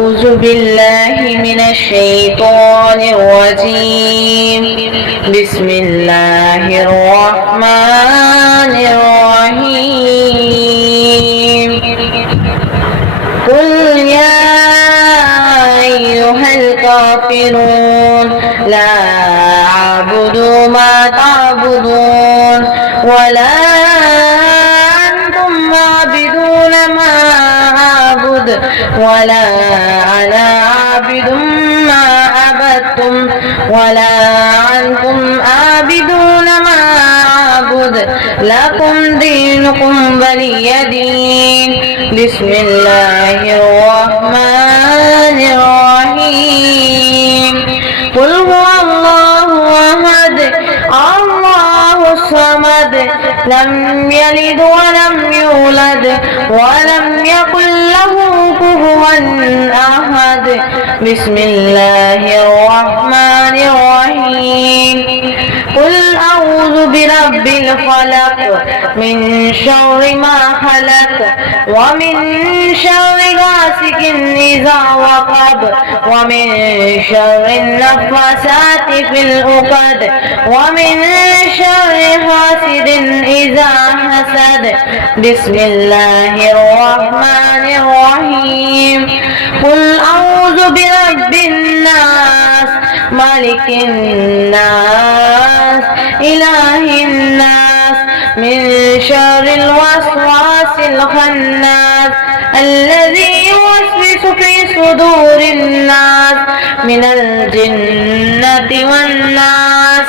أعوذ بالله من الشيطان الرجيم. بسم الله الرحمن الرحيم. قل يا أيها الكافرون لا أعبد ما تعبدون ولا أنتم عابدون ما أعبد ولا أنا عابد ما عبدتم ولا أنتم عابدون ما أعبد لكم دينكم ولي دين. بسم الله الرحمن الرحيم. قل هو الله أحد الله الصمد لم يلد ولم يولد ولم يكن له كفوا أحد. بسم الله الرحمن الرحيم. قل أعوذ برب الفلق من شر ما خلق ومن شر غاسق إذا وقب ومن شر النفاثات في العقد ومن شر حاسد إذا حسد. بسم الله الرحمن الرحيم. قل أعوذ برب الناس ملك الناس إله الناس من شر الوسواس الخناس الذي يوسوس في صدور الناس من الجنة والناس.